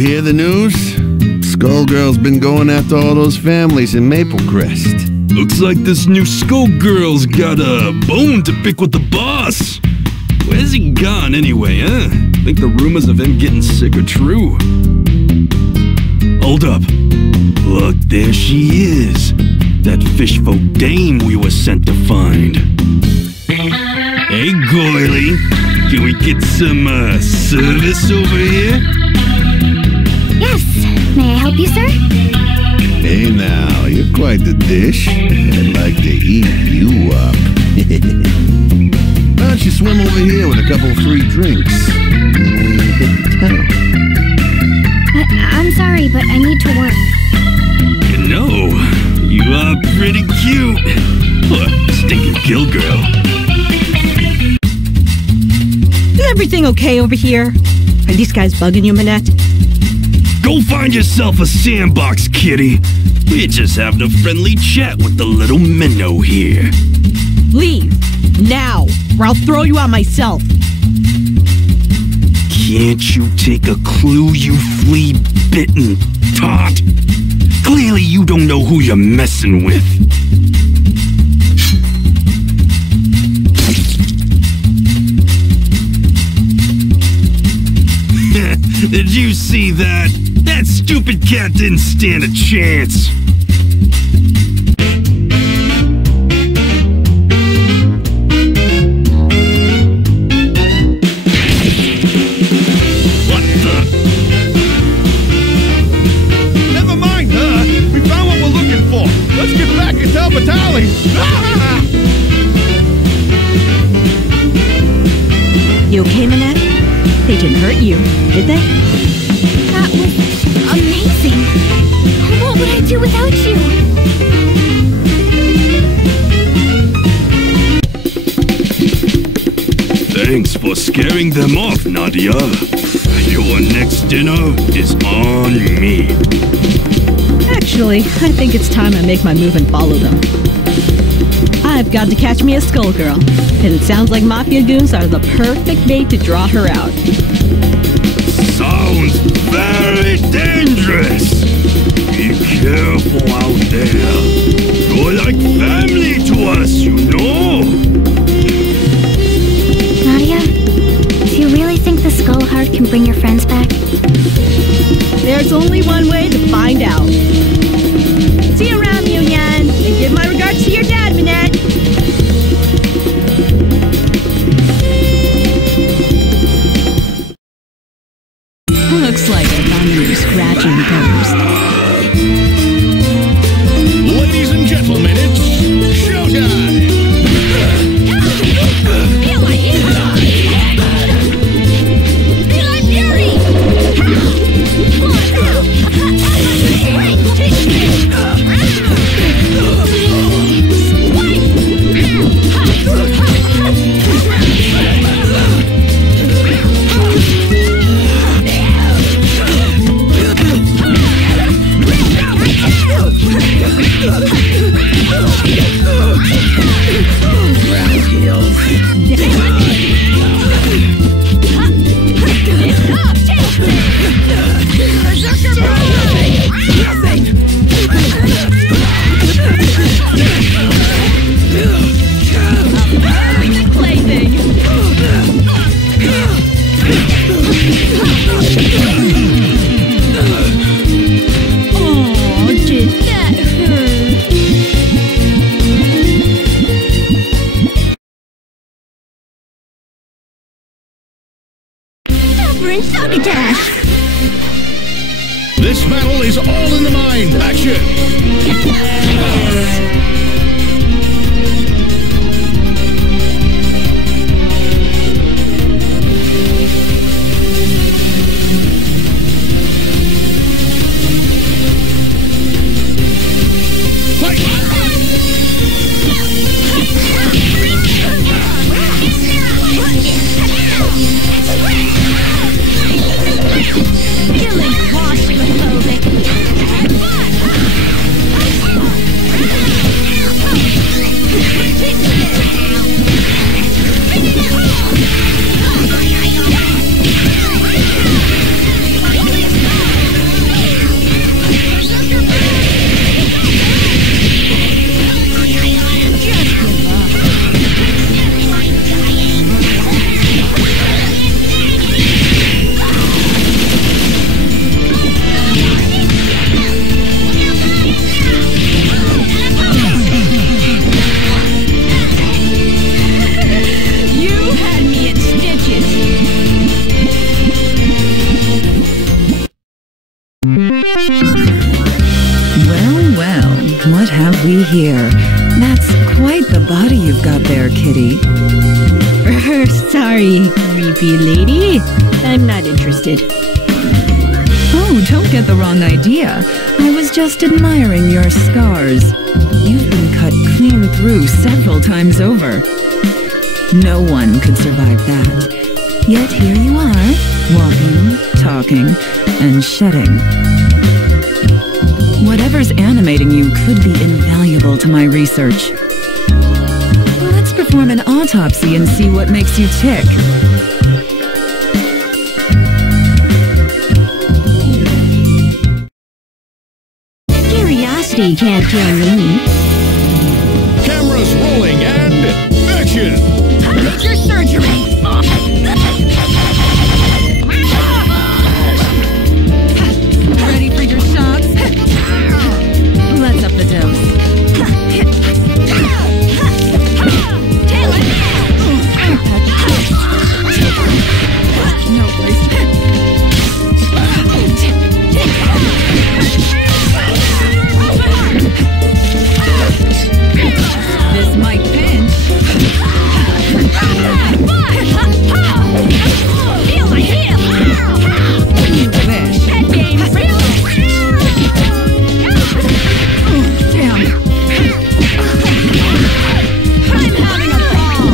hear the news? Skullgirls been going after all those families in Maple Crest. Looks like this new skullgirl's got a bone to pick with the boss. Where's he gone anyway, huh? Think the rumors of him getting sick are true. Hold up. Look, there she is. That fishfolk dame we were sent to find. Hey, Goily. Can we get some, service over here? Yes. May I help you, sir? Hey now, you're quite the dish. I'd like to eat you up. Why don't you swim over here with a couple of free drinks? And we hit the town. I'm sorry, but I need to work. You know, you are pretty cute. Stinking kill girl. Is everything okay over here? Are these guys bugging you, Manette? Go find yourself a sandbox, kitty. We're just having a friendly chat with the little minnow here. Leave. Now, or I'll throw you out myself. Can't you take a clue, you flea-bitten tot? Clearly you don't know who you're messing with. Did you see that? That stupid cat didn't stand a chance. What the? Never mind her. We found what we're looking for. Let's get back and tell Vitaly. You okay, Manette? They didn't hurt you, did they? That was amazing. What would I do without you? Thanks for scaring them off, Nadia. Your next dinner is on me. Actually, I think it's time I make my move and follow them. I've got to catch me a skullgirl, and it sounds like Mafia goons are the perfect bait to draw her out. Sounds very dangerous. Be careful out there. You're like family to us, you know. Nadia, do you really think the skull heart can bring your friends back? There's only one way to find out. See you around, Union, and give my regards to your dad, Manette. Looks like I found you scratching those. Ladies and gentlemen, it's showtime. Feel my inside! Feel my fury! This battle is all in the mind. Action! Feeling claustrophobic. Well, well, what have we here? That's quite the body you've got there, kitty. Sorry, creepy lady. I'm not interested. Oh, don't get the wrong idea. I was just admiring your scars. You've been cut clean through several times over. No one could survive that. Yet here you are, walking, talking, and shedding. Whatever's animating you could be invaluable to my research. Let's perform an autopsy and see what makes you tick. Curiosity can't kill me. Cameras rolling and action! Make your surgery! Ready for your shots? Let's up the dose. No place. This might pinch. Feel my heel! You wish. That game's real! Damn. I'm having a ball!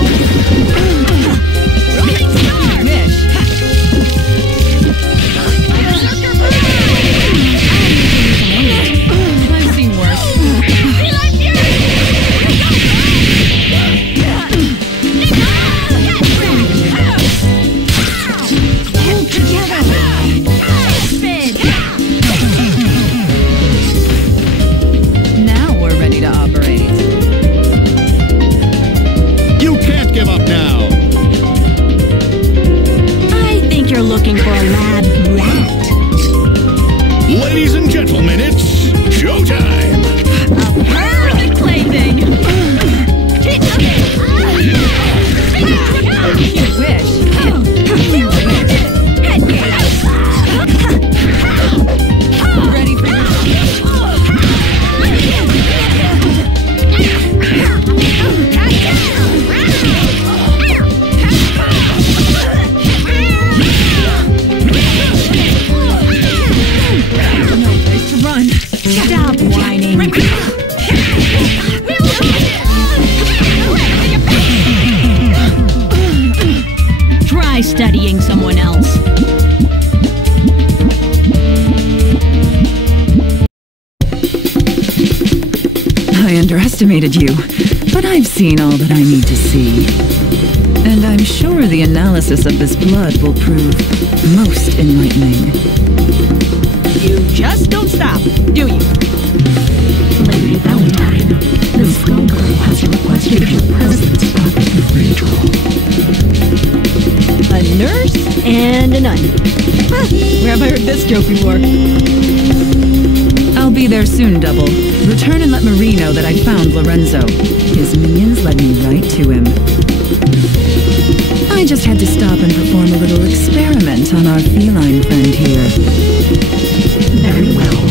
Rolling star! Wish. I've seen worse. Feel like fury! Hold together! Spin! Now we're ready to operate. You can't give up now! I think you're looking for a lab rat. Ladies and gentlemen, it's showtime! A perfect plaything! You wish. Ready for your no place to run. Stop whining! Try studying someone else. I underestimated you, but I've seen all that I need to see. And I'm sure the analysis of this blood will prove most enlightening. You just don't stop, do you? Lady Valentine, the skullgirl has requested your presence at the cathedral. A nurse and a nun. Huh, where have I heard this joke before? I'll be there soon, Double. Return and let Marie know that I found Lorenzo. His minions led me right to him. I just had to stop and perform a little experiment on our feline friend here. Very well.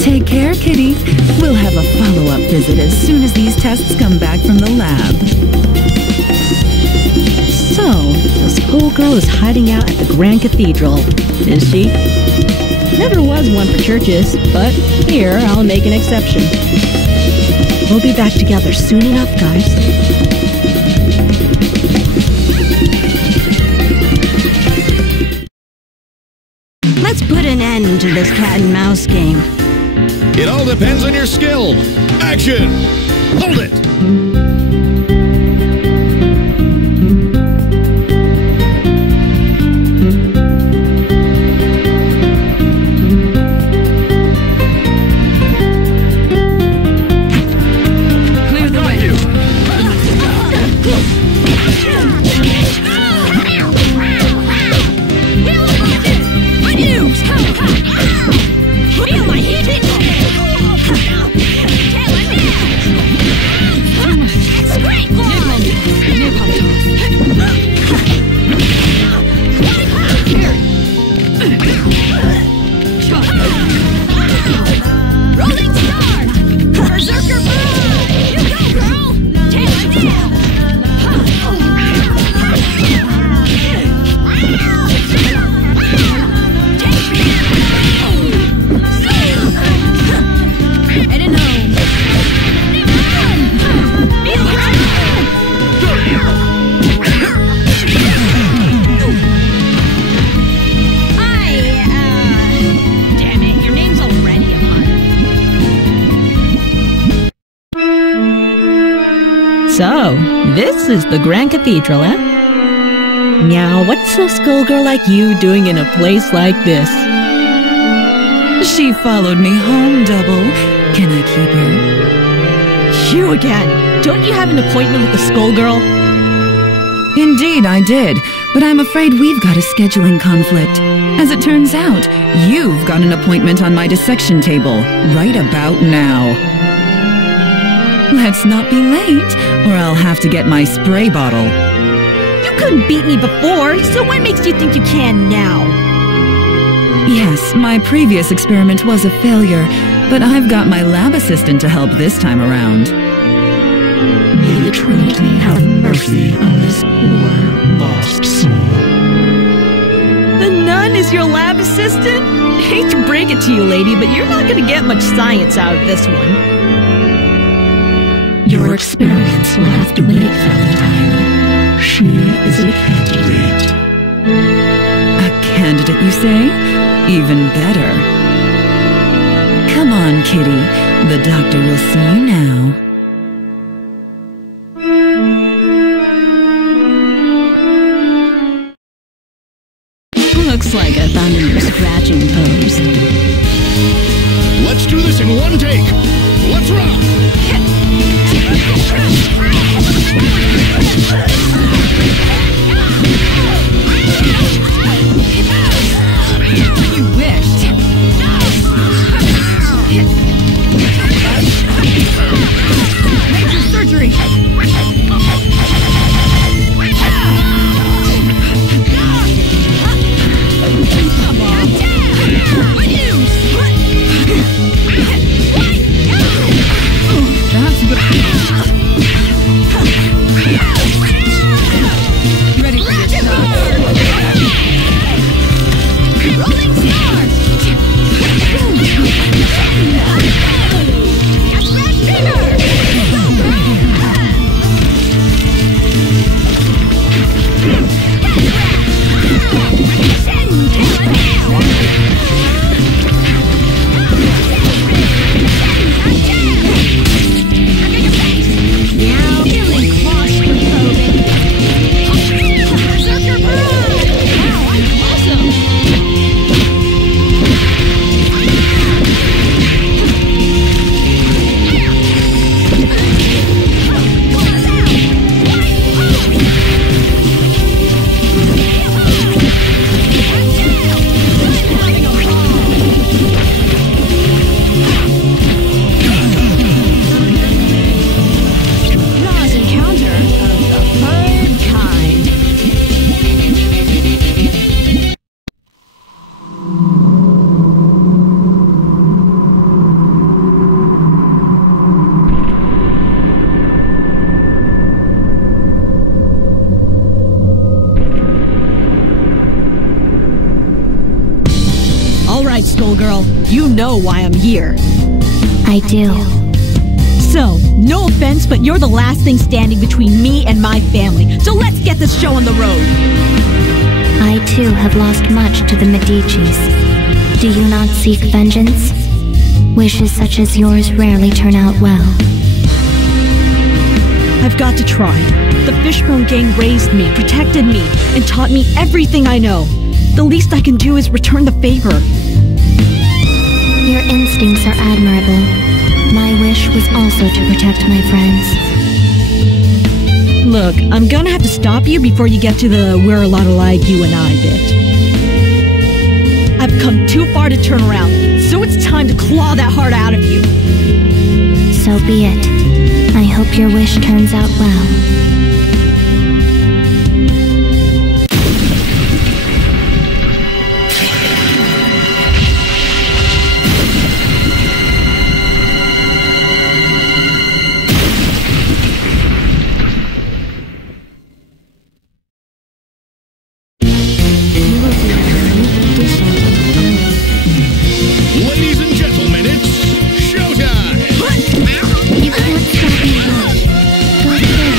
Take care, kitty. We'll have a follow-up visit as soon as these tests come back from the lab. So, the skullgirl is hiding out at the Grand Cathedral, is she? Never was one for churches, but here I'll make an exception. We'll be back together soon enough, guys. Let's put an end to this cat and mouse game. It all depends on your skill! Action! Hold it! Clear the way. Feel my heat! So, this is the Grand Cathedral, eh? Now, what's a schoolgirl like you doing in a place like this? She followed me home, Double. Can I keep her? You again! Don't you have an appointment with the schoolgirl? Indeed, I did, but I'm afraid we've got a scheduling conflict. As it turns out, you've got an appointment on my dissection table right about now. Let's not be late, or I'll have to get my spray bottle. You couldn't beat me before, so what makes you think you can now? Yes, my previous experiment was a failure, but I've got my lab assistant to help this time around. May the Trinity have mercy on this poor, lost soul. The nun is your lab assistant? Hate to break it to you, lady, but you're not gonna get much science out of this one. Your experiments will have to wait, Valentine. She is a candidate. A candidate, you say? Even better. Come on, Kitty. The doctor will see you now. Looks like I found a new scratching pose. Let's do this in one take. Let's rock. You wished. Major surgery. Come on. That's good. Ready for this shot? Rolling star! Skullgirl, you know why I'm here. I do. So, no offense, but you're the last thing standing between me and my family. So let's get this show on the road. I too have lost much to the Medicis. Do you not seek vengeance? Wishes such as yours rarely turn out well. I've got to try. The Fishbone Gang raised me, protected me, and taught me everything I know. The least I can do is return the favor. Your instincts are admirable. My wish was also to protect my friends. Look, I'm gonna have to stop you before you get to the we're a lot alike you and I bit. I've come too far to turn around, so it's time to claw that heart out of you. So be it. I hope your wish turns out well. Ladies and gentlemen, it's showtime! You can't stop me, Rush. Go through.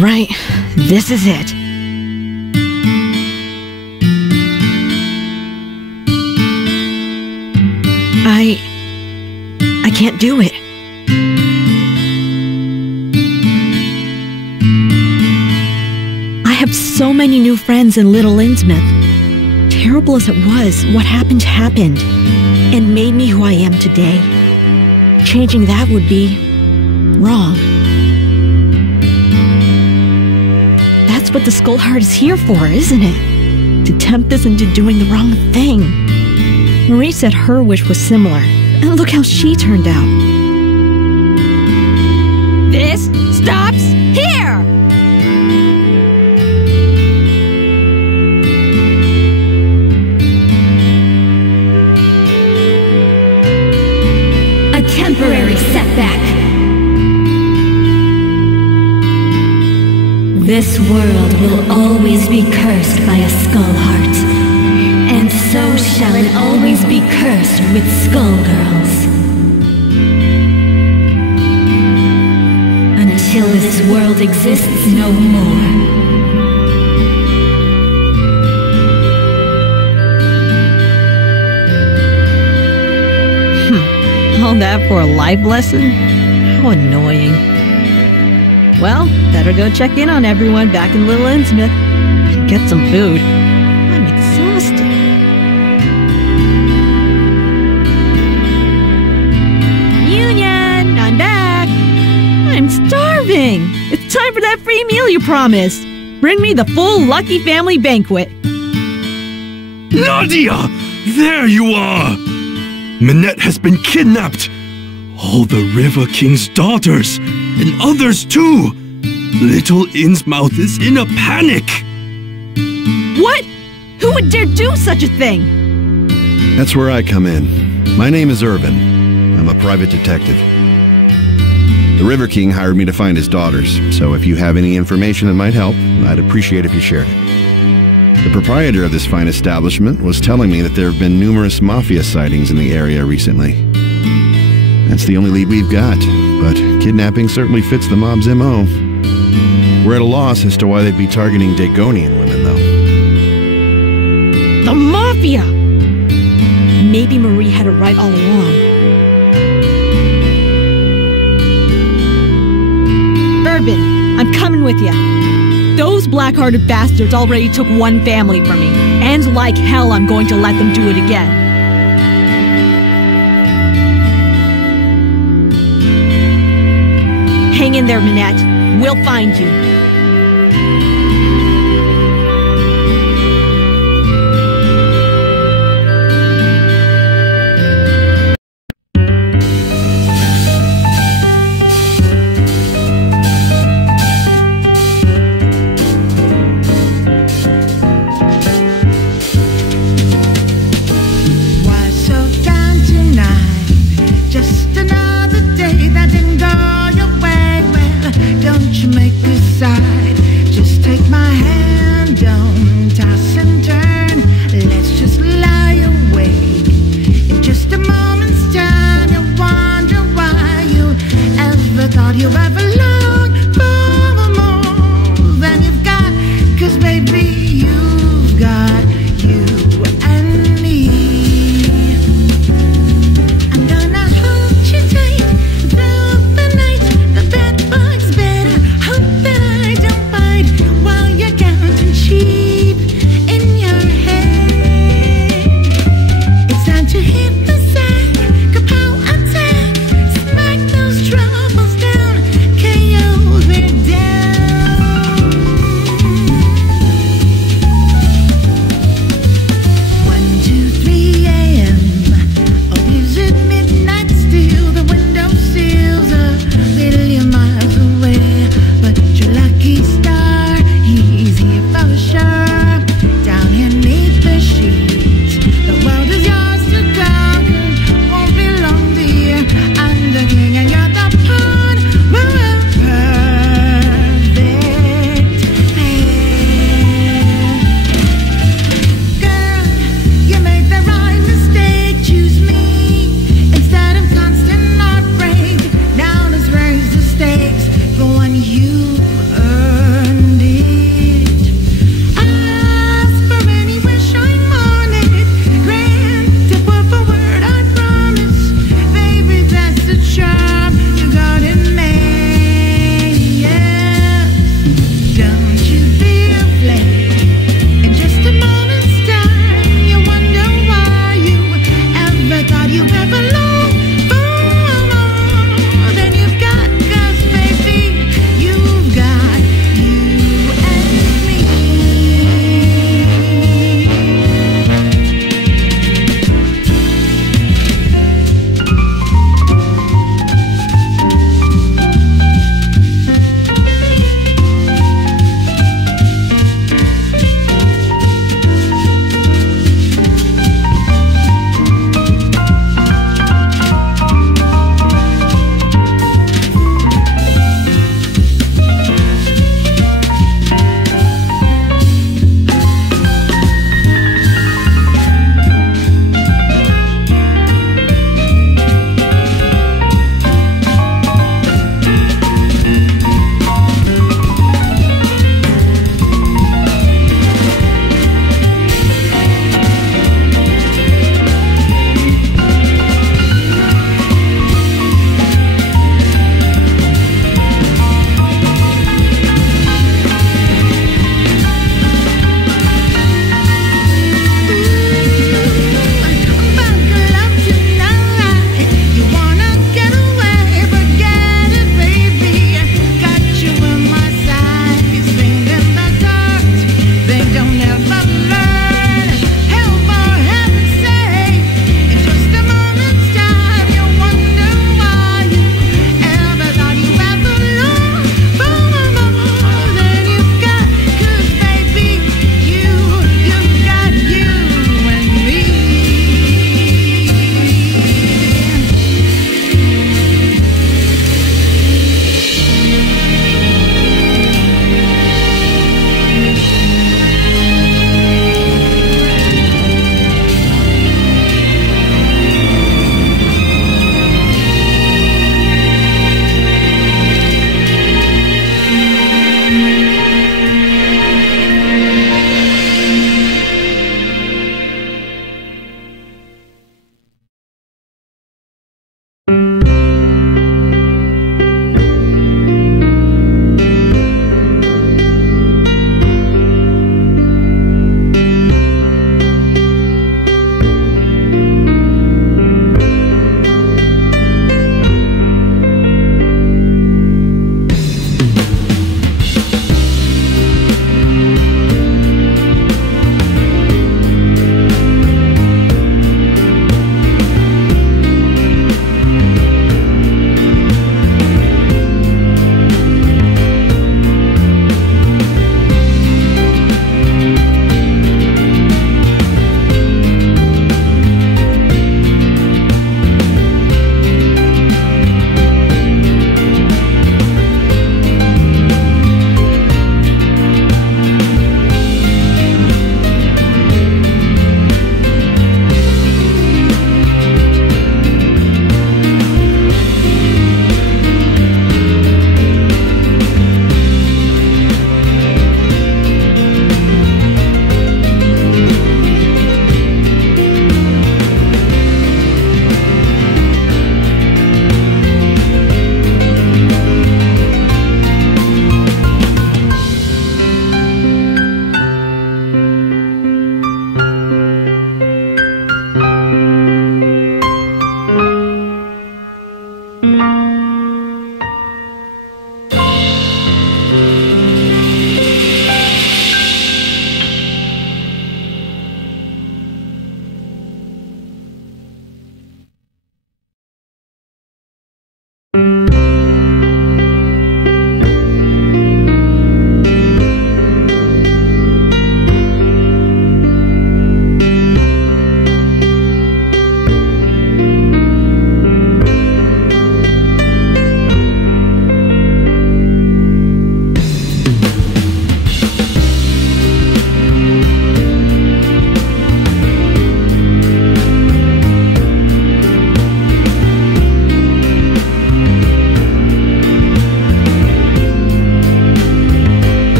All right, this is it. I can't do it. I have so many new friends in Little Innsmouth. Terrible as it was, what happened happened, and made me who I am today. Changing that would be wrong. That's what the Skull Heart is here for, isn't it? To tempt us into doing the wrong thing. Marie said her wish was similar, and look how she turned out. This stops here! A temporary setback. This world will always be cursed by a skull heart, and so shall it always be cursed with skullgirls. Until this world exists no more. All that for a life lesson? How annoying. Well, better go check in on everyone back in Little Innsmouth and get some food. I'm exhausted. Union, I'm back. I'm starving. It's time for that free meal you promised. Bring me the full Lucky Family Banquet. Nadia! There you are! Minette has been kidnapped! All the River King's daughters, and others too! Little Innsmouth is in a panic! What? Who would dare do such a thing? That's where I come in. My name is Irvin. I'm a private detective. The River King hired me to find his daughters, so if you have any information that might help, I'd appreciate if you shared it. The proprietor of this fine establishment was telling me that there have been numerous mafia sightings in the area recently. That's the only lead we've got, but kidnapping certainly fits the mob's MO. We're at a loss as to why they'd be targeting Dagonian women, though. The Mafia! Maybe Marie had it right all along. Irvin, I'm coming with you. Those black-hearted bastards already took one family from me, and like hell I'm going to let them do it again. Hang in there, Minette. We'll find you. Just another day that didn't go your way. Well, don't you make a sound.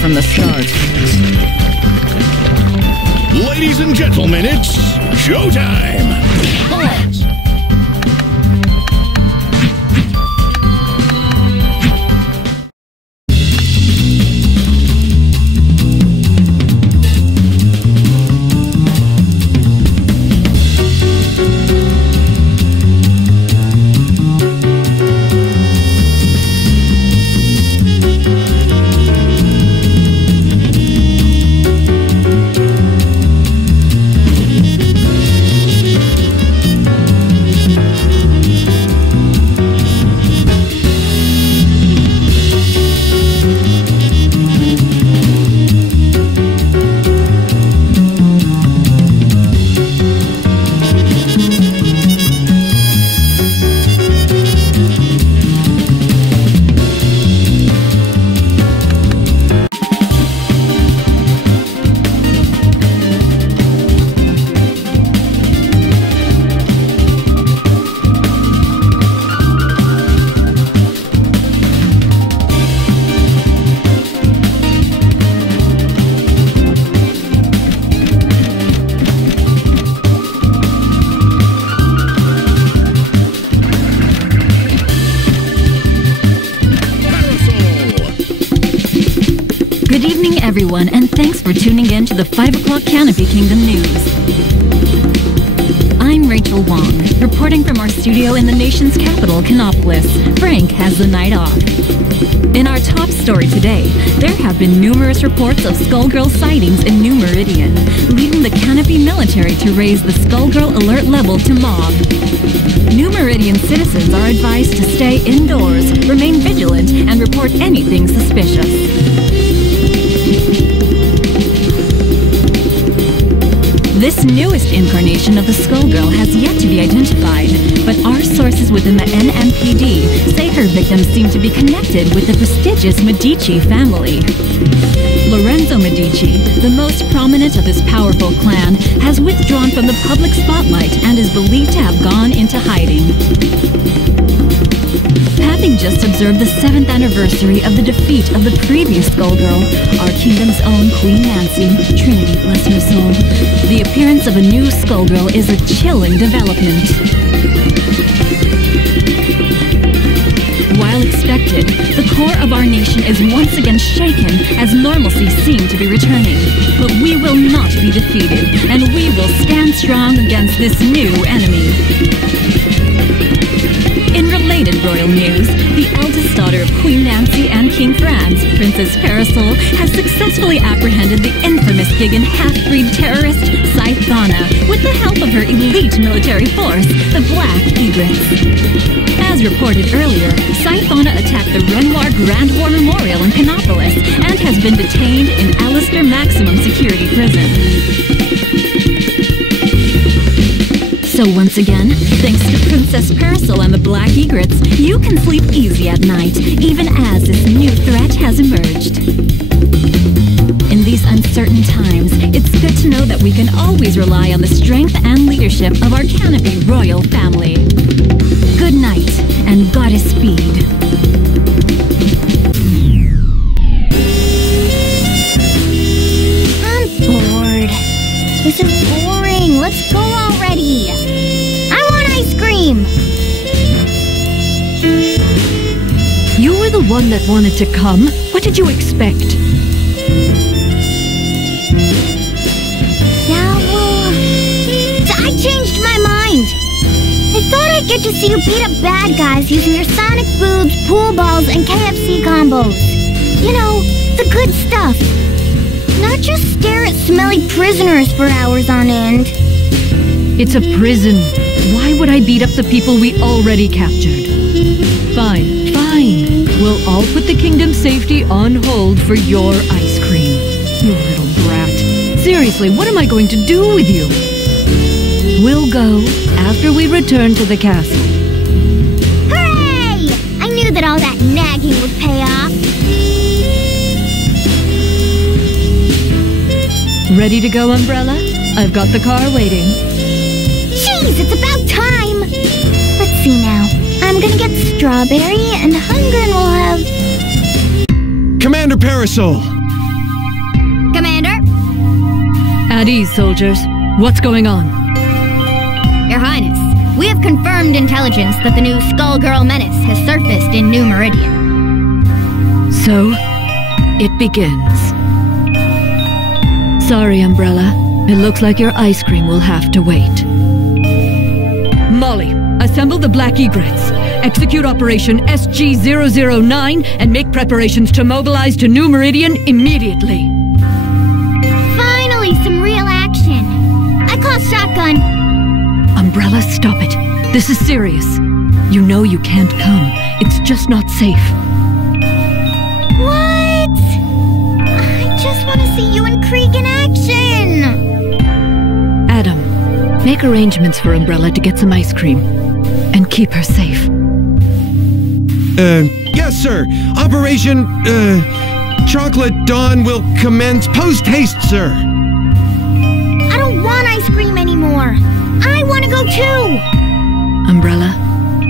from the start. Ladies and gentlemen, it's showtime! Pause! Good evening, everyone, and thanks for tuning in to the 5 o'clock Canopy Kingdom News. I'm Rachel Wong, reporting from our studio in the nation's capital, Canopolis. Frank has the night off. In our top story today, there have been numerous reports of skullgirl sightings in New Meridian, leading the Canopy military to raise the skullgirl alert level to mob. New Meridian citizens are advised to stay indoors, remain vigilant, and report anything suspicious. This newest incarnation of the skullgirl has yet to be identified, but our sources within the NMPD say her victims seem to be connected with the prestigious Medici family. Lorenzo Medici, the most prominent of this powerful clan, has withdrawn from the public spotlight and is believed to have gone into hiding. Having just observed the 7th anniversary of the defeat of the previous skullgirl, our kingdom's own Queen Nancy, Trinity bless her soul, the appearance of a new skullgirl is a chilling development. While expected, the core of our nation is once again shaken as normalcy seems to be returning. But we will not be defeated, and we will stand strong against this new enemy. In related royal news, the eldest daughter of Queen Nancy and King Franz, Princess Parasol, has successfully apprehended the infamous Gigan half-breed terrorist, Scythana, with the help of her elite military force, the Black Egrets. As reported earlier, Scythana attacked the Renoir Grand War Memorial in Canopolis and has been detained in Alistair Maximum Security Prison. So once again, thanks to Princess Parasol and the Black Egrets, you can sleep easy at night, even as this new threat has emerged. In these uncertain times, it's good to know that we can always rely on the strength and leadership of our Canopy royal family. Good night, and goddess speed. I'm bored. This is boring. Let's go already. I want ice cream. You were the one that wanted to come. What did you expect? Yeah, well, I changed my mind. I thought I'd get to see you beat up bad guys using your sonic boobs, pool balls, and KFC combos. You know, the good stuff. Not just stare at smelly prisoners for hours on end. It's a prison. Why would I beat up the people we already captured? Fine, fine. We'll all put the kingdom's safety on hold for your ice cream. You little brat. Seriously, what am I going to do with you? We'll go after we return to the castle. Hooray! I knew that all that nagging would pay off. Ready to go, Umbrella? I've got the car waiting. Jeez, it's about time! Let's see now. I'm gonna get strawberry, and Hungren will have... Commander Parasol, At ease, soldiers. What's going on? Your Highness, we have confirmed intelligence that the new Skullgirl menace has surfaced in New Meridian. So, it begins. Sorry, Umbrella. It looks like your ice cream will have to wait. Molly, assemble the Black Egrets. Execute Operation SG-009 and make preparations to mobilize to New Meridian immediately. Finally, some real action. I call shotgun. Umbrella, stop it. This is serious. You know you can't come. It's just not safe. What? I just want to see you and Krieg in action. Adam, make arrangements for Umbrella to get some ice cream. And keep her safe. Yes, sir. Operation, Chocolate Dawn will commence post-haste, sir. I don't want ice cream anymore. I want to go too. Umbrella,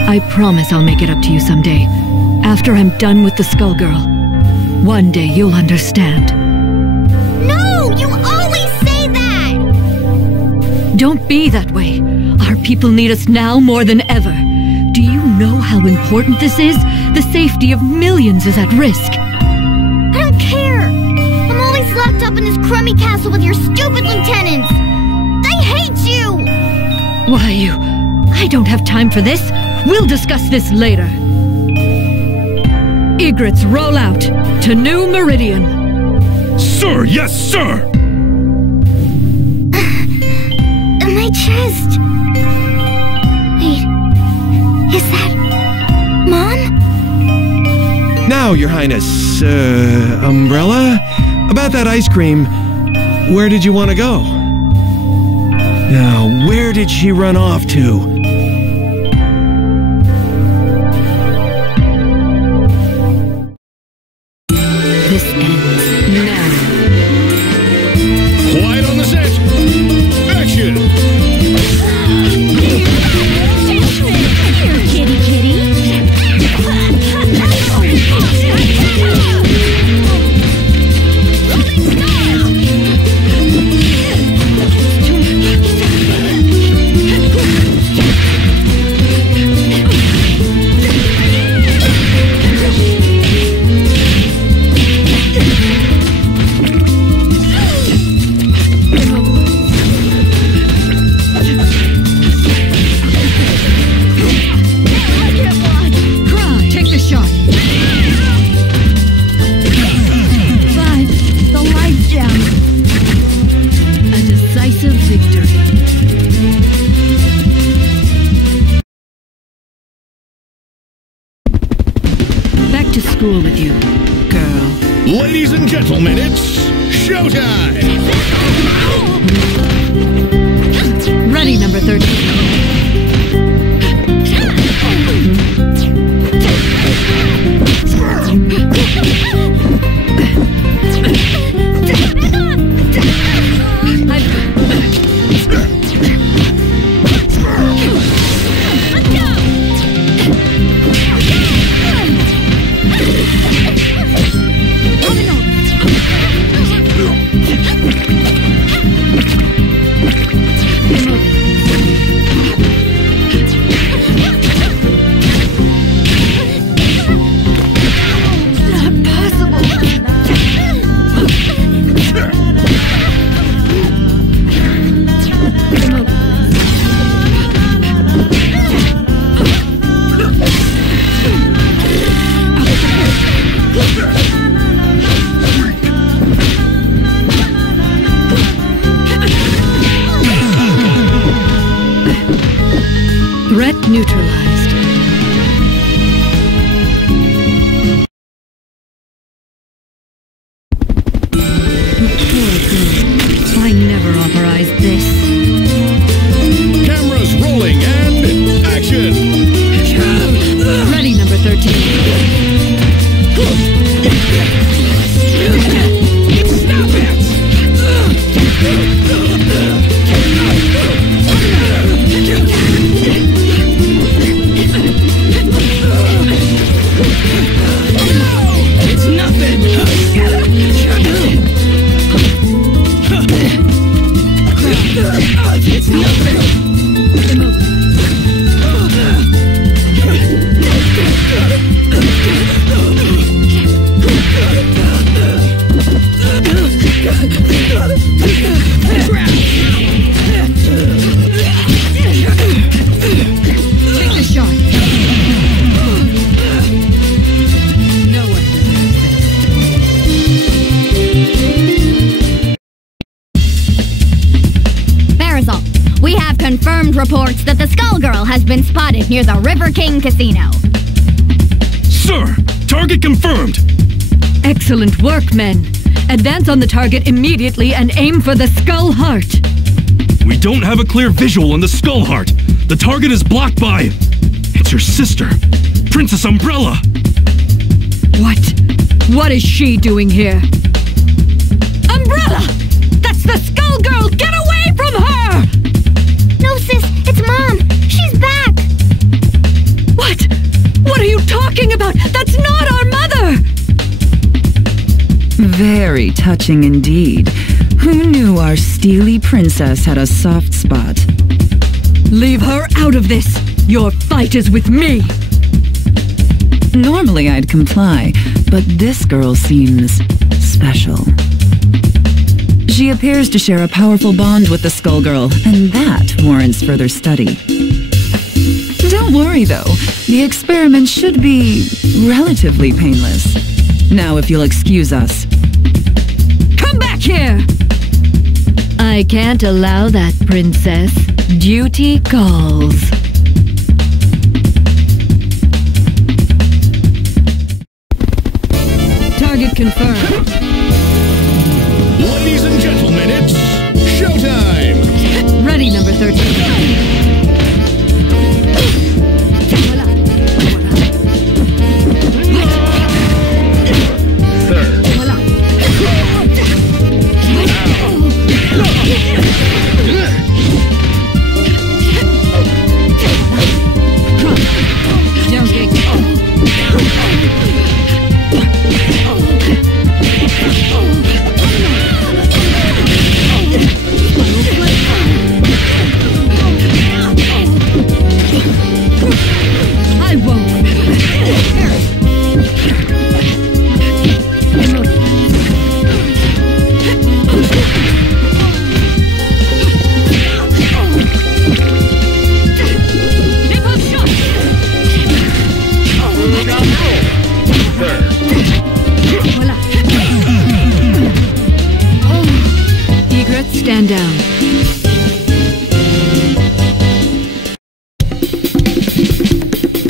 I promise I'll make it up to you someday. After I'm done with the Skullgirl. One day you'll understand. No, you always say that. Don't be that way. Our people need us now more than ever. Do you know how important this is? The safety of millions is at risk. I don't care. I'm always locked up in this crummy castle with your stupid lieutenants. They hate you. Why, I don't have time for this. We'll discuss this later. Egrets, roll out to New Meridian. Sir, yes, sir! My chest. Wait, is that Mom? Now, Your Highness, Umbrella? About that ice cream, where did you want to go? Now, where did she run off to? This ends now. Quiet on the set. Action! Here, kitty kitty. School with you, girl. Ladies and gentlemen, it's showtime! Ready, number 13. Threat neutralized. Poor girl. I never authorized this. Cameras rolling and action! Ready, number 13. Stop it! It's nothing! Confirmed reports that the Skullgirl has been spotted near the River King Casino. Sir, target confirmed. Excellent work, men. Advance on the target immediately and aim for the skull heart. We don't have a clear visual on the skull heart. The target is blocked by... It's your sister, Princess Umbrella. What? What is she doing here? Umbrella! That's the Skullgirl! Get away from her! No, sis, it's Mom. She's back. What? What are you talking about? That's not our mother! Very touching indeed. Who knew our steely princess had a soft spot? Leave her out of this! Your fight is with me! Normally I'd comply, but this girl seems special. She appears to share a powerful bond with the Skullgirl, and that warrants further study. Don't worry though, the experiment should be relatively painless. Now if you'll excuse us. Come back here! I can't allow that, Princess. Duty calls. Target confirmed. Ladies and gentlemen, it's showtime! Ready, number 13. Stand down.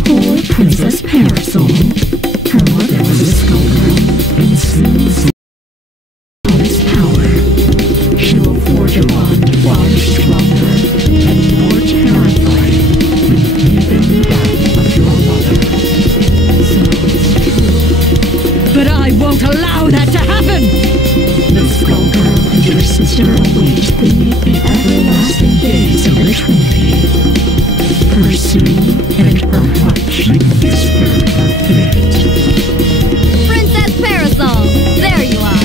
Poor Princess Parasol. Her mother was a skullgirl, and soon all its power. She will forge a bond far stronger and more terrifying than even that of your mother. So it's true. But I won't allow that to happen! The Skullgirl and your sister await the everlasting days of eternity. Pursue and perhaps whisper her fate. Princess Parasol, there you are.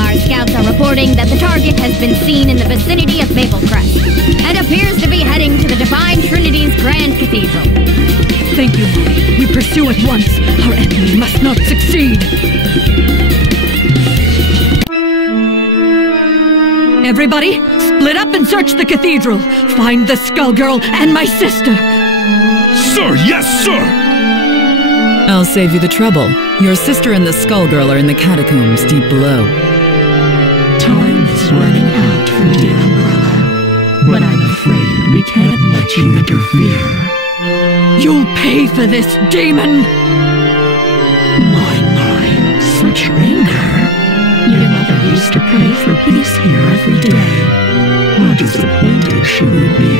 Our scouts are reporting that the target has been seen in the vicinity of Maple Crest and appears to be heading to the Divine Trinity's Grand Cathedral. Thank you, Molly. We pursue at once. Our enemy must not succeed. Everybody, split up and search the cathedral. Find the Skullgirl and my sister. Sir, yes, sir! I'll save you the trouble. Your sister and the Skullgirl are in the catacombs deep below. Time is running out for dear Umbrella, but I'm afraid we can't let you interfere. You'll pay for this, demon! My, such anger. Your mother used to pray for peace here every day. How disappointed she will be.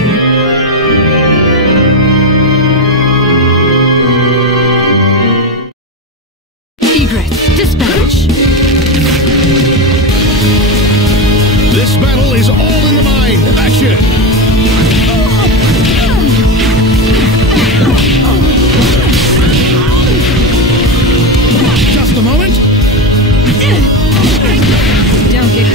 Egrets, dispatch! This battle is all in the mind. Action! Just a moment. Don't get...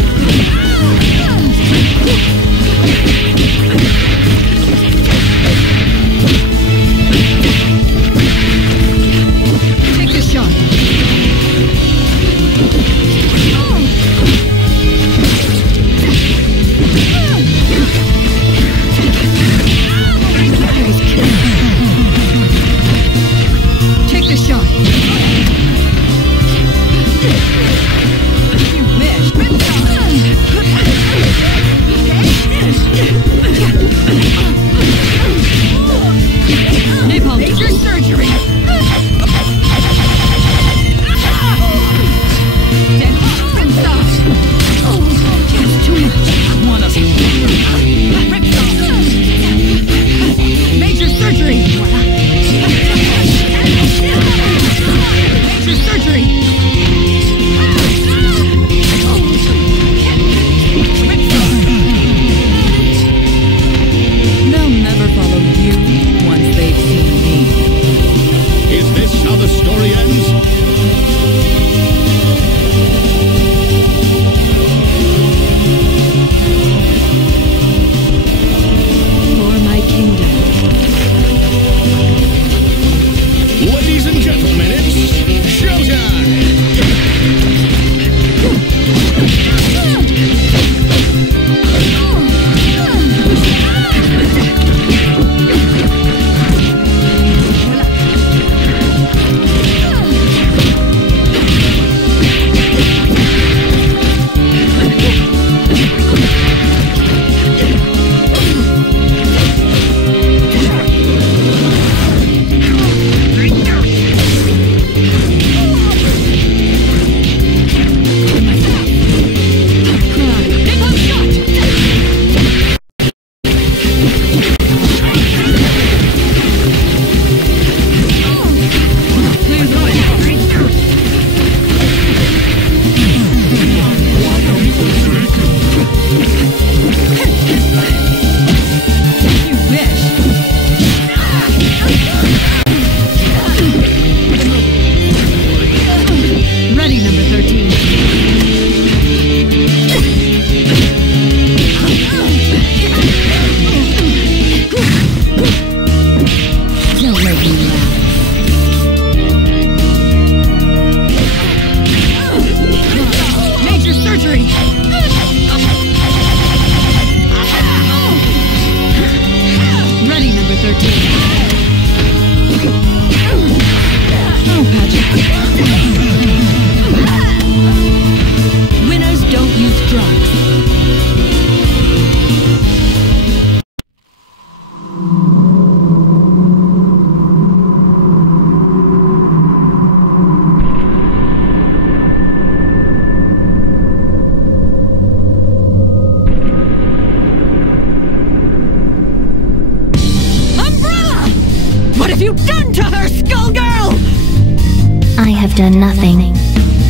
done nothing.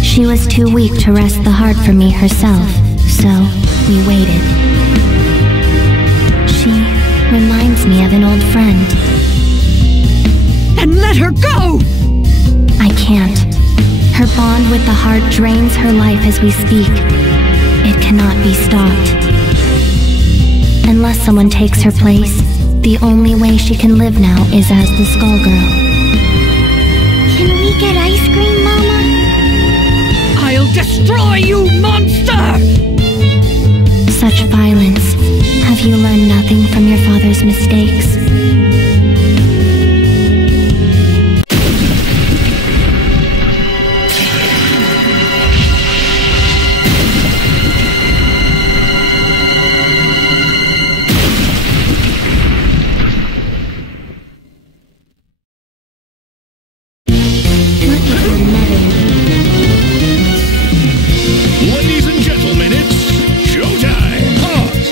She was too weak to wrest the heart from me herself, so we waited. She reminds me of an old friend. And let her go! I can't. Her bond with the heart drains her life as we speak. It cannot be stopped. Unless someone takes her place, the only way she can live now is as the Skullgirl. Can we get ice cream, Mama? I'll destroy you, monster! Such violence. Have you learned nothing from your father's mistakes? Ladies and gentlemen, it's showtime! Pause!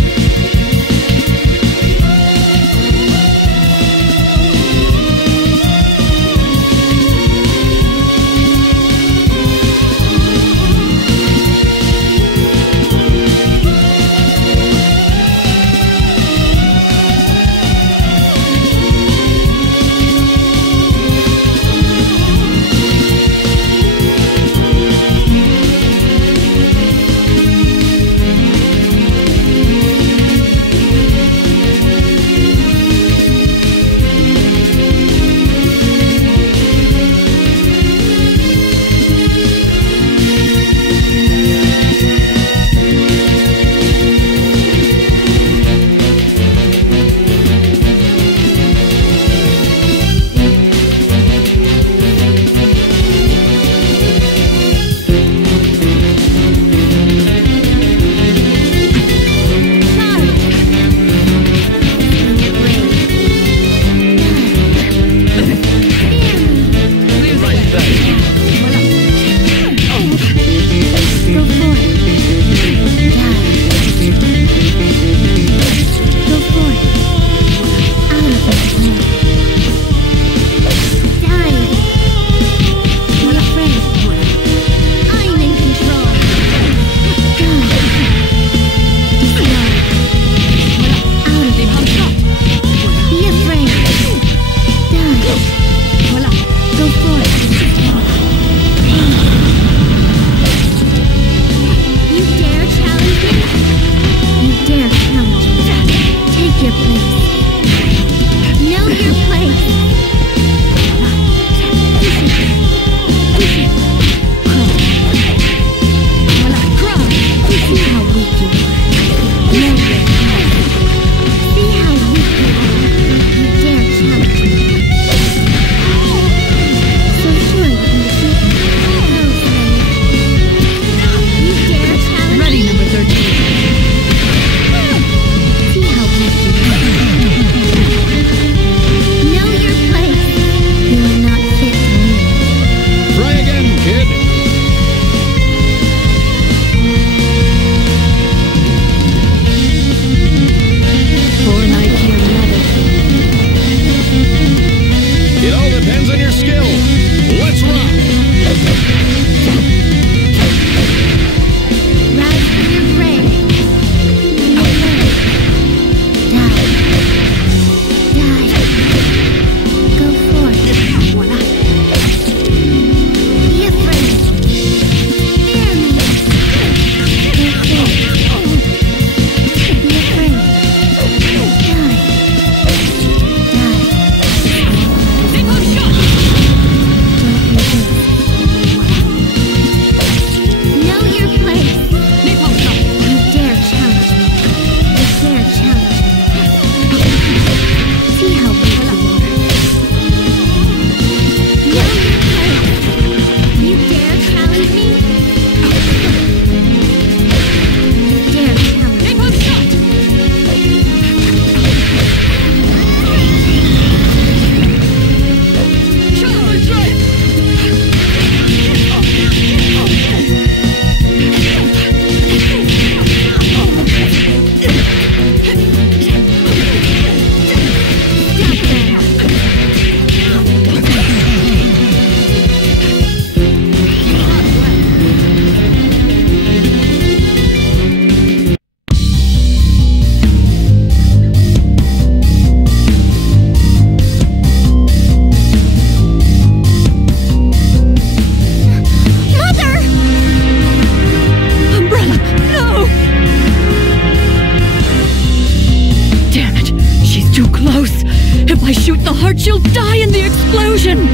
I shoot the heart, she'll die in the explosion!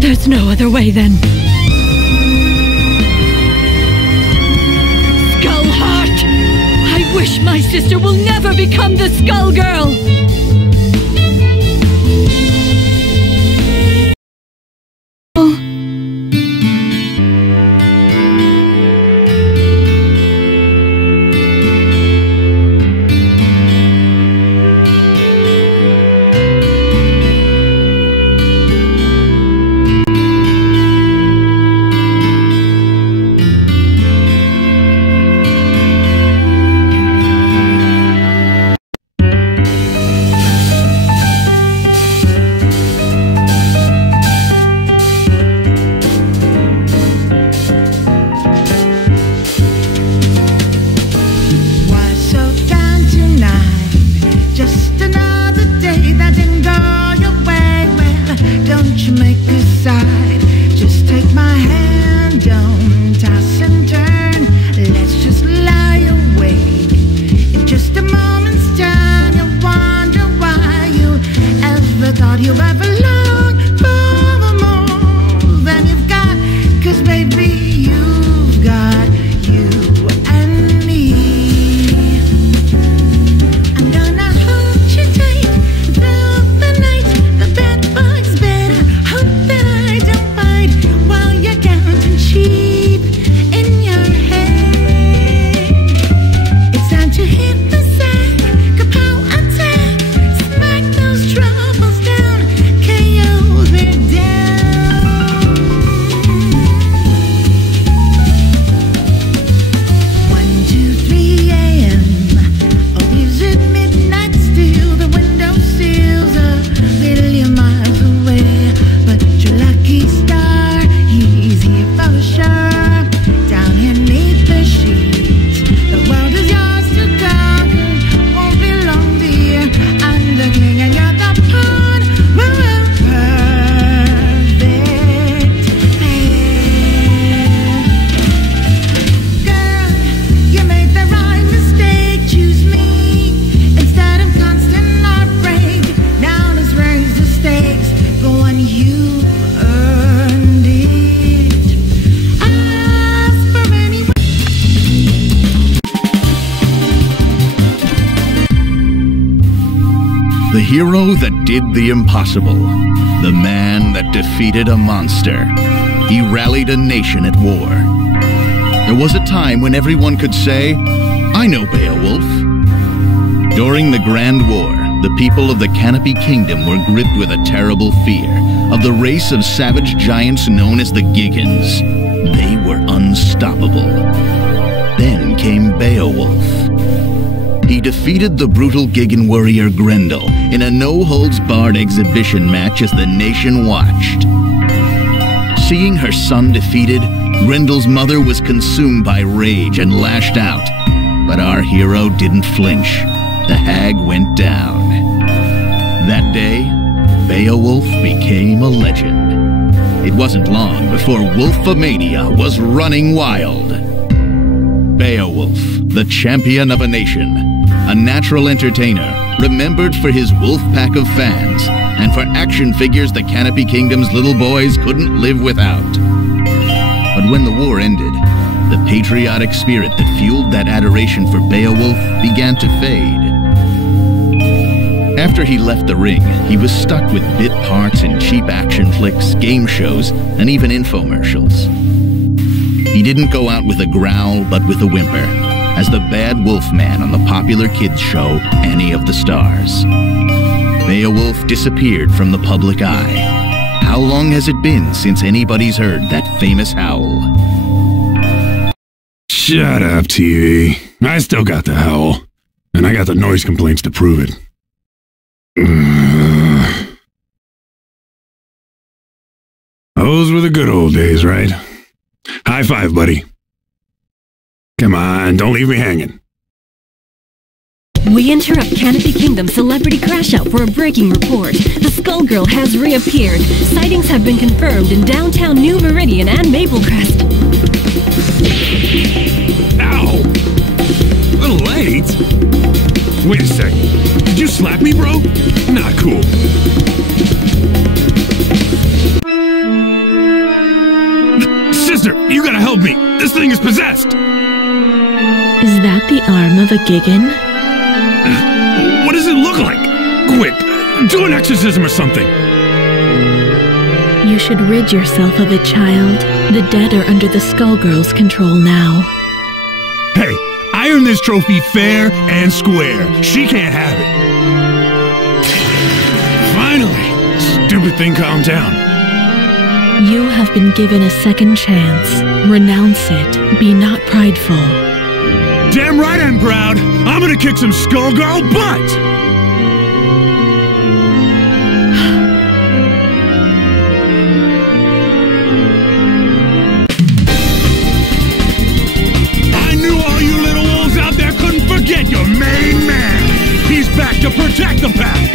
There's no other way then. Skullheart! I wish my sister will never become the Skullgirl! The hero that did the impossible. The man that defeated a monster. He rallied a nation at war. There was a time when everyone could say, I know Beowulf. During the Grand War, the people of the Canopy Kingdom were gripped with a terrible fear of the race of savage giants known as the Giggans. They were unstoppable. Then came Beowulf. He defeated the brutal Giggan warrior Grendel in a no-holds-barred exhibition match as the nation watched. Seeing her son defeated, Grendel's mother was consumed by rage and lashed out. But our hero didn't flinch. The hag went down. That day, Beowulf became a legend. It wasn't long before Wolfomania was running wild. Beowulf, the champion of a nation, a natural entertainer, remembered for his wolf pack of fans, and for action figures the Canopy Kingdom's little boys couldn't live without. But when the war ended, the patriotic spirit that fueled that adoration for Beowulf began to fade. After he left the ring, he was stuck with bit parts in cheap action flicks, game shows, and even infomercials. He didn't go out with a growl, but with a whimper, as the bad wolf man on the popular kids show Annie of the Stars. Beowulf disappeared from the public eye. How long has it been since anybody's heard that famous howl? Shut up, TV. I still got the howl, and I got the noise complaints to prove it. Those were the good old days, right? High five, buddy. Come on, don't leave me hanging. We interrupt Canopy Kingdom Celebrity Crash Out for a breaking report. The Skullgirl has reappeared. Sightings have been confirmed in downtown New Meridian and Maple Crest. little late. Wait a sec. Did you slap me, bro? Not cool. Sister, you gotta help me. This thing is possessed. Is that the arm of a Gigan? What does it look like? Quick, do an exorcism or something. You should rid yourself of it, child. The dead are under the skullgirls' control now. Hey, I earned this trophy fair and square. She can't have it. Finally, stupid thing calmed down. You have been given a second chance. Renounce it. Be not prideful. Damn right I'm proud. I'm gonna kick some skullgirl butt! I knew all you little wolves out there couldn't forget your main man. He's back to protect the pack.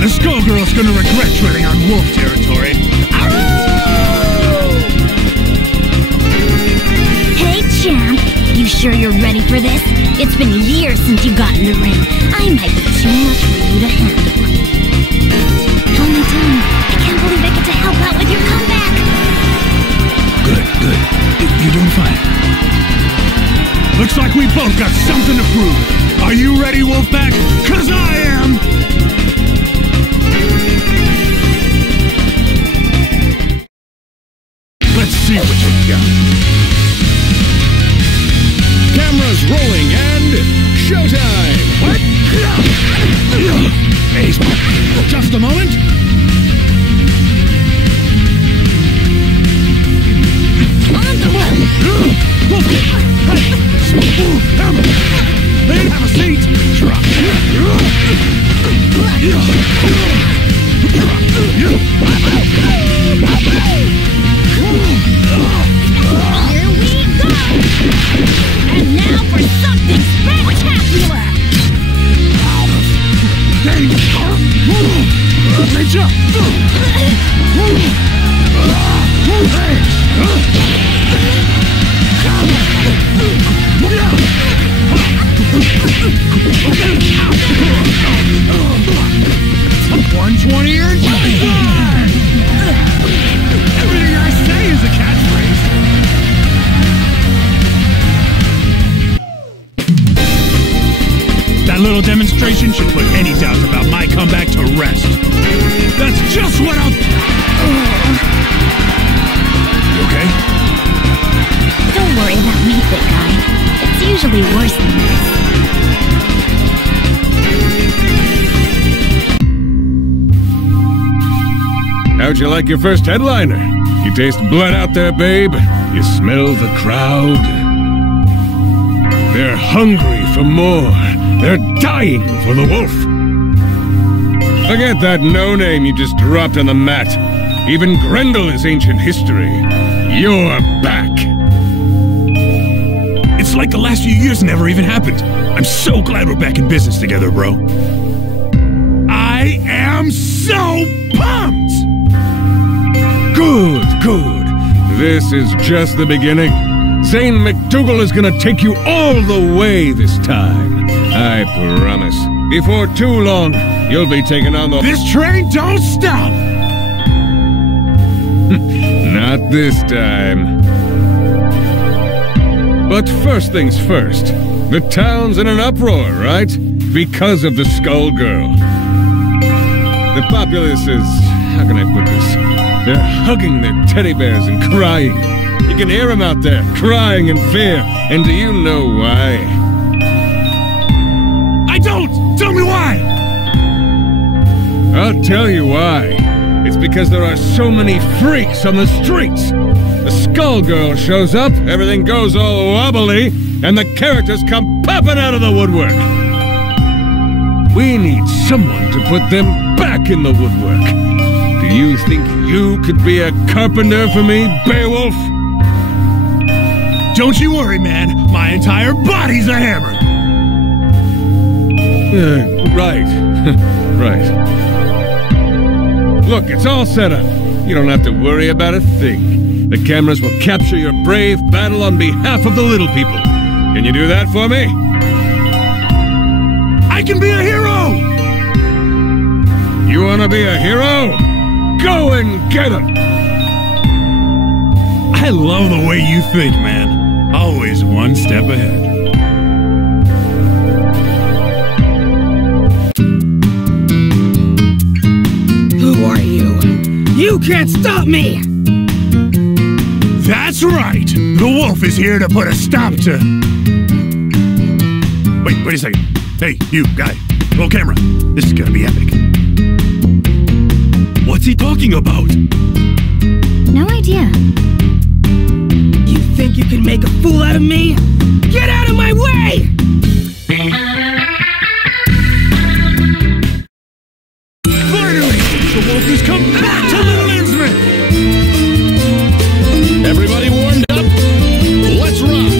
The skullgirl's gonna regret treading on wolf territory. Hey, champ. You sure you're ready for this? It's been years since you got in the ring. I might be too much for you to handle. Only time. I can't believe I get to help out with your comeback. Good. You're doing fine. Looks like we both got something to prove. Are you ready, Wolfpack? 'Cause I am! Let's see what you got. Cameras rolling and showtime! What? Hey, Just a moment. On the Hey, have a seat! Here we go! And now for something spectacular! Reach up! $120 or fine! Everything I say is a catchphrase. That little demonstration should put any doubts about my comeback to rest. That's just what I'll... You okay? Don't worry about me, big guy. It's usually worse than this. How'd you like your first headliner? You taste blood out there, babe? You smell the crowd? They're hungry for more. They're dying for the wolf. Forget that no-name you just dropped on the mat. Even Grendel is ancient history. You're back. It's like the last few years never even happened. I'm so glad we're back in business together, bro. I am so pumped! Good. This is just the beginning. Zane McDougal is gonna take you all the way this time. I promise. Before too long, you'll be taking on the... This train don't stop! Not this time. But first things first. The town's in an uproar, right? Because of the Skullgirl. The populace is... how can I put this? They're hugging their teddy bears and crying. You can hear them out there, crying in fear. And do you know why? I don't! Tell me why! I'll tell you why. It's because there are so many freaks on the streets. The Skullgirl shows up, everything goes all wobbly, and the characters come popping out of the woodwork. We need someone to put them back in the woodwork. Do you think you could be a carpenter for me, Beowulf? Don't you worry, man. My entire body's a hammer. Right. Right. Look, it's all set up. You don't have to worry about a thing. The cameras will capture your brave battle on behalf of the little people. Can you do that for me? I can be a hero! You wanna be a hero? Go and get him! I love the way you think, man. Always one step ahead. Who are you? You can't stop me! That's right! The wolf is here to put a stop to... Wait a second. Hey, you, guy. Roll camera. This is gonna be epic. What's he talking about? No idea. You think you can make a fool out of me? Get out of my way! Finally! The wolf has come back to Little Innsmouth! Everybody warmed up? Let's rock!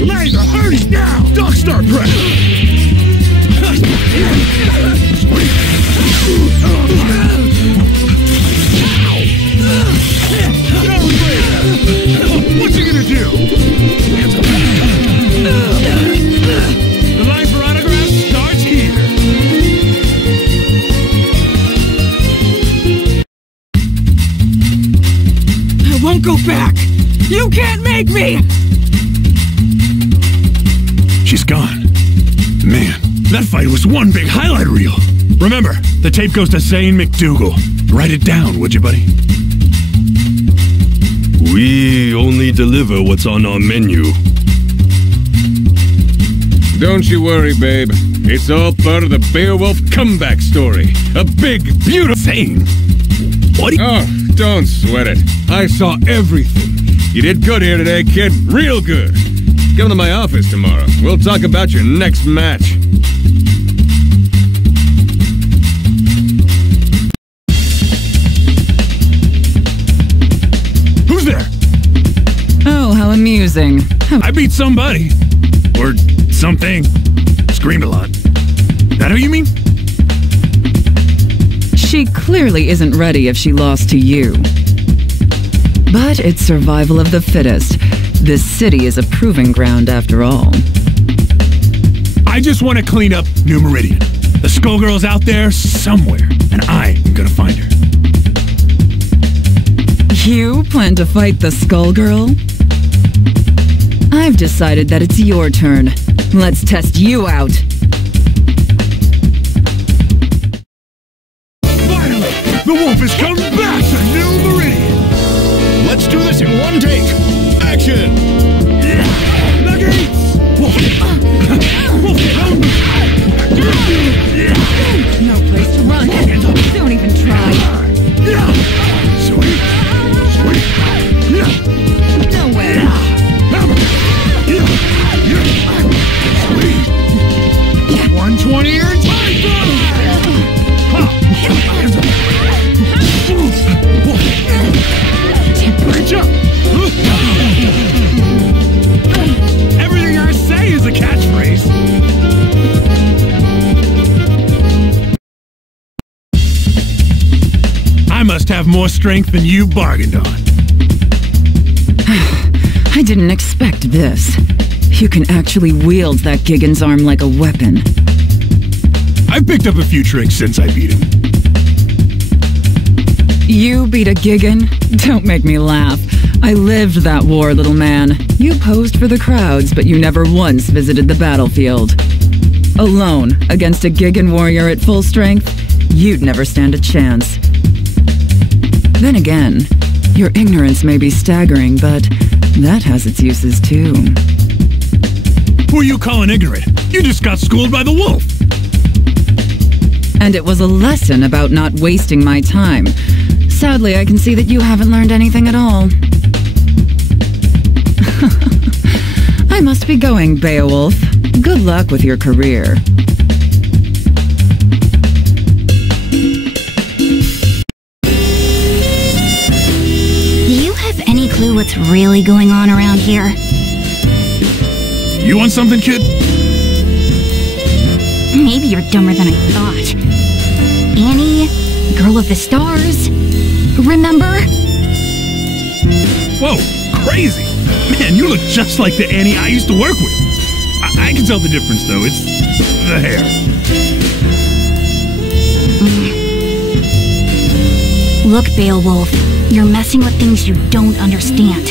Legs are hurting now! Dog start press! What's he gonna do? The line for autographs starts here. I won't go back! You can't make me! She's gone. Man, that fight was one big highlight reel. Remember, the tape goes to Zane McDougal. Write it down, would you, buddy? We only deliver what's on our menu. Don't you worry, babe. It's all part of the Beowulf comeback story. A big, beautiful thing. What? Oh, don't sweat it. I saw everything. You did good here today, kid. Real good. Come to my office tomorrow. We'll talk about your next match. Who's there? Oh, how amusing. I beat somebody. Or something. Screamed a lot. That who you mean? She clearly isn't ready if she lost to you. But it's survival of the fittest. This city is a proving ground after all. I just want to clean up New Meridian. The skullgirl's out there somewhere, and I am gonna find her. You plan to fight the skullgirl? I've decided that it's your turn. Let's test you out. Finally! The wolf has come back to New Meridian! Let's do this in one take! Action! Nuggets! Wolf! Wolf! No place to run. Don't even try. Sweet! Sweet! Nowhere. Sweet! 120 or Reach up! Everything I say is a catchphrase. I must have more strength than you bargained on. I didn't expect this. You can actually wield that Gigan's arm like a weapon. I've picked up a few tricks since I beat him. You beat a Gigan? Don't make me laugh. I lived that war, little man. You posed for the crowds, but you never once visited the battlefield. Alone, against a Gigan warrior at full strength, you'd never stand a chance. Then again, your ignorance may be staggering, but that has its uses too. Who are you calling ignorant? You just got schooled by the wolf. And it was a lesson about not wasting my time. Sadly, I can see that you haven't learned anything at all. I must be going, Beowulf. Good luck with your career. Do you have any clue what's really going on around here? You want something, kid? Maybe you're dumber than I thought. Annie, Girl of the Stars, remember? Whoa, crazy! Man, you look just like the Annie I used to work with. I can tell the difference, though. It's the hair. Look, Beowulf, you're messing with things you don't understand.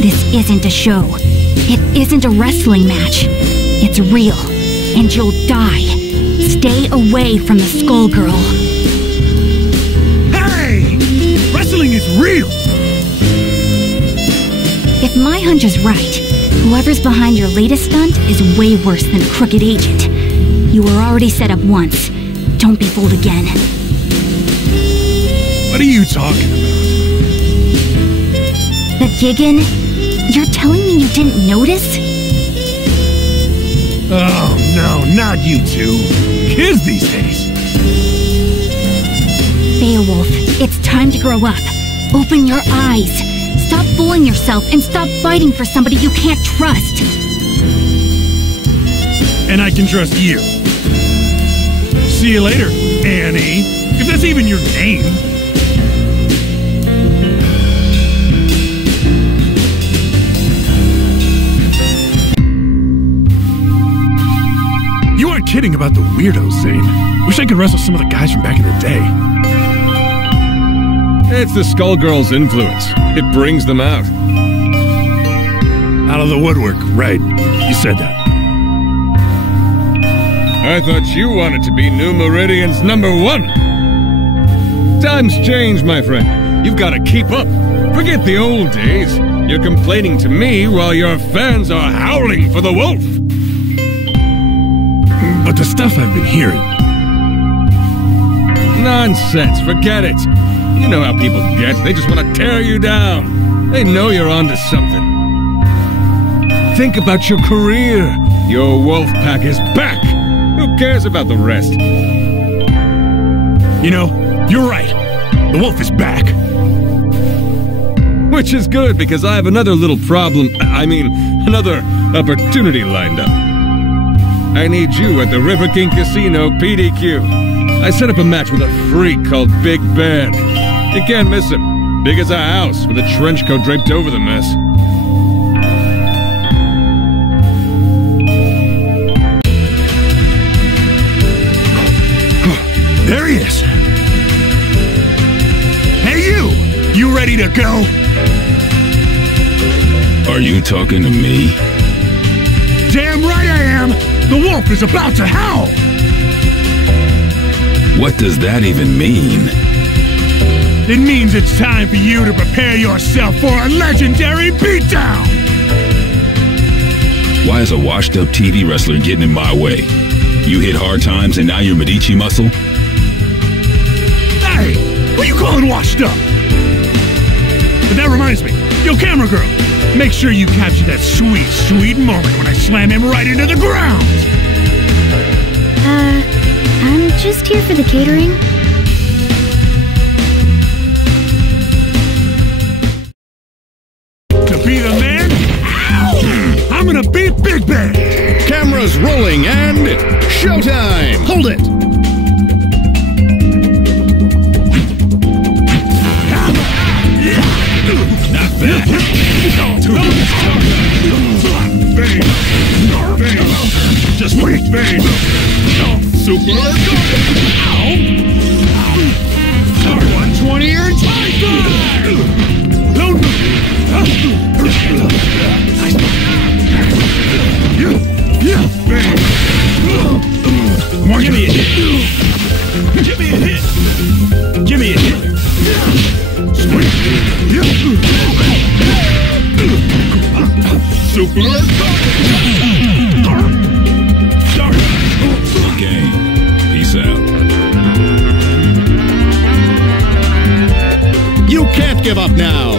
This isn't a show. It isn't a wrestling match. It's real, and you'll die. Stay away from the Skullgirl. Hey! Wrestling is real! If my hunch is right, whoever's behind your latest stunt is way worse than a crooked agent. You were already set up once. Don't be fooled again. What are you talking about? The Gigan? You're telling me you didn't notice? Oh, no, not you two. Kids these days. Beowulf, it's time to grow up. Open your eyes. Stop fooling yourself and stop fighting for somebody you can't trust. And I can trust you. See you later, Annie. If that's even your name. You aren't kidding about the weirdos, Zane. Wish I could wrestle some of the guys from back in the day. It's the Skullgirls' influence. It brings them out. Out of the woodwork, right. You said that. I thought you wanted to be New Meridian's #1. Times change, my friend. You've got to keep up. Forget the old days. You're complaining to me while your fans are howling for the wolf. But the stuff I've been hearing... Nonsense, forget it. You know how people get. They just want to tear you down. They know you're onto something. Think about your career. Your wolf pack is back. Who cares about the rest? You know, you're right. The wolf is back. Which is good, because I have another little problem. Another opportunity lined up. I need you at the River King Casino PDQ. I set up a match with a freak called Big Ben. You can't miss him. Big as a house, with a trench coat draped over the mess. There he is. Hey, you! You ready to go? Are you talking to me? Damn right I am! The wolf is about to howl! What does that even mean? It means it's time for you to prepare yourself for a legendary beatdown! Why is a washed-up TV wrestler getting in my way? You hit hard times and now you're Medici muscle? Hey! What are you calling washed up? But that reminds me, yo, camera girl, make sure you capture that sweet, sweet moment when I slam him right into the ground! I'm just here for the catering. To be the man, I'm gonna beat Big Ben! Cameras rolling and showtime! Hold it! Not bad. Just wait, Bane! Super! One, 120 or tie fire! Don't move! Give me a hit! Give me a hit! Give me a hit! Super! Game. Peace out. You can't give up now!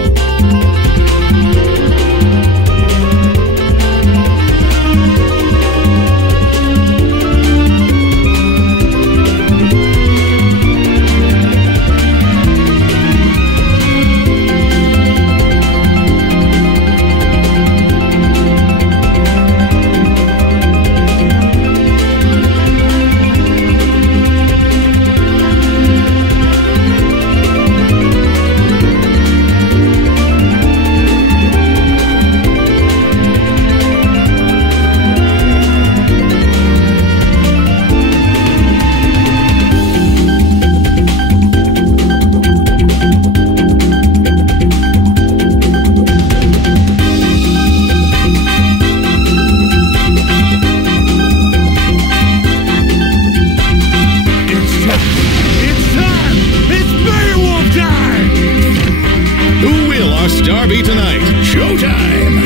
Darby tonight. Showtime!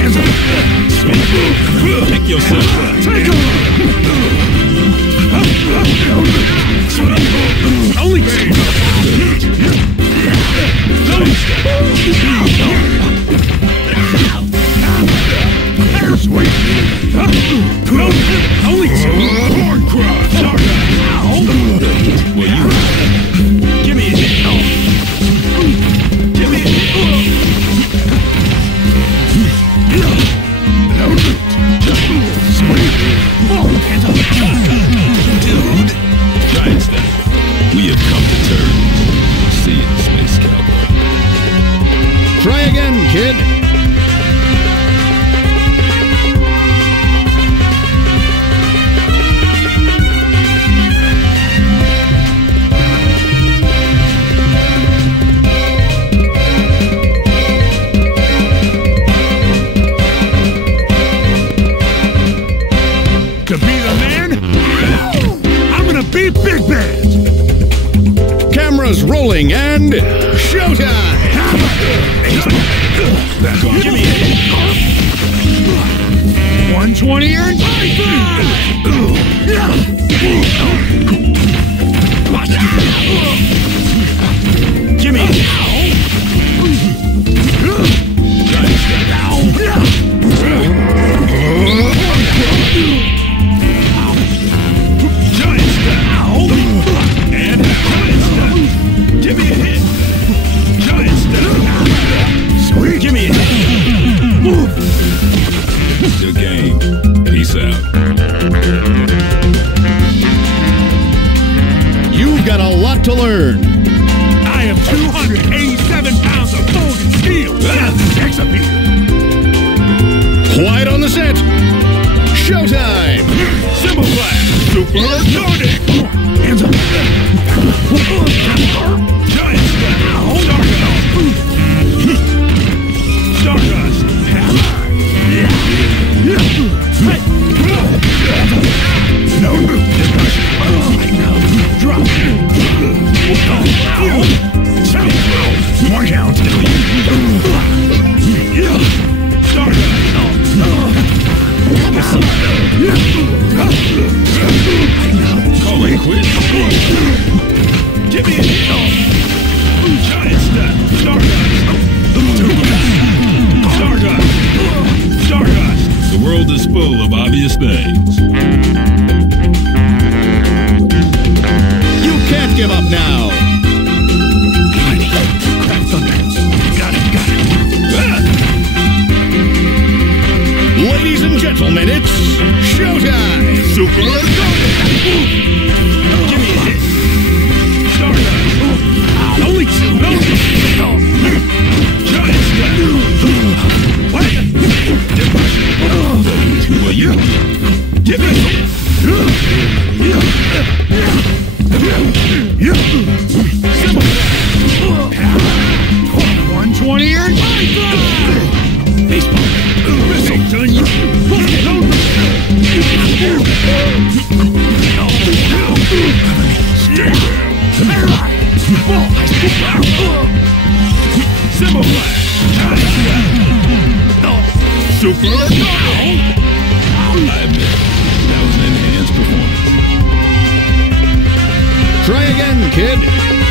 Pick yourself up. Take Only Only corn cross. Well, you give me a hit. Give me a hit. Dude! Giant step. We have come to terms. See you, Space Cowboy. Try again, kid! To be the man, I'm gonna beat Big Bad. Cameras rolling and showtime! Give me a hit. 120 or tie Give me a hit. Give me a hit. Giant step. Sweet. Give me a hit. Move. Good game. Peace out. You've got a lot to learn. I am 287 pounds of folding steel. Sex appeal. Quiet on the set. Showtime! Symbol blast. Super Nordic. Hands up. Giant step. Stardust. No. Drop. One count. Call it quits. Give me a hit. Giant step. Stardust. Stardust. The world is full of obvious things. You can't give up now. Got it. Ladies and gentlemen, it's showtime! Super Give me a hit. Stardust. Only two. Giant step. What? Well, you Give me a hit. Try again, kid.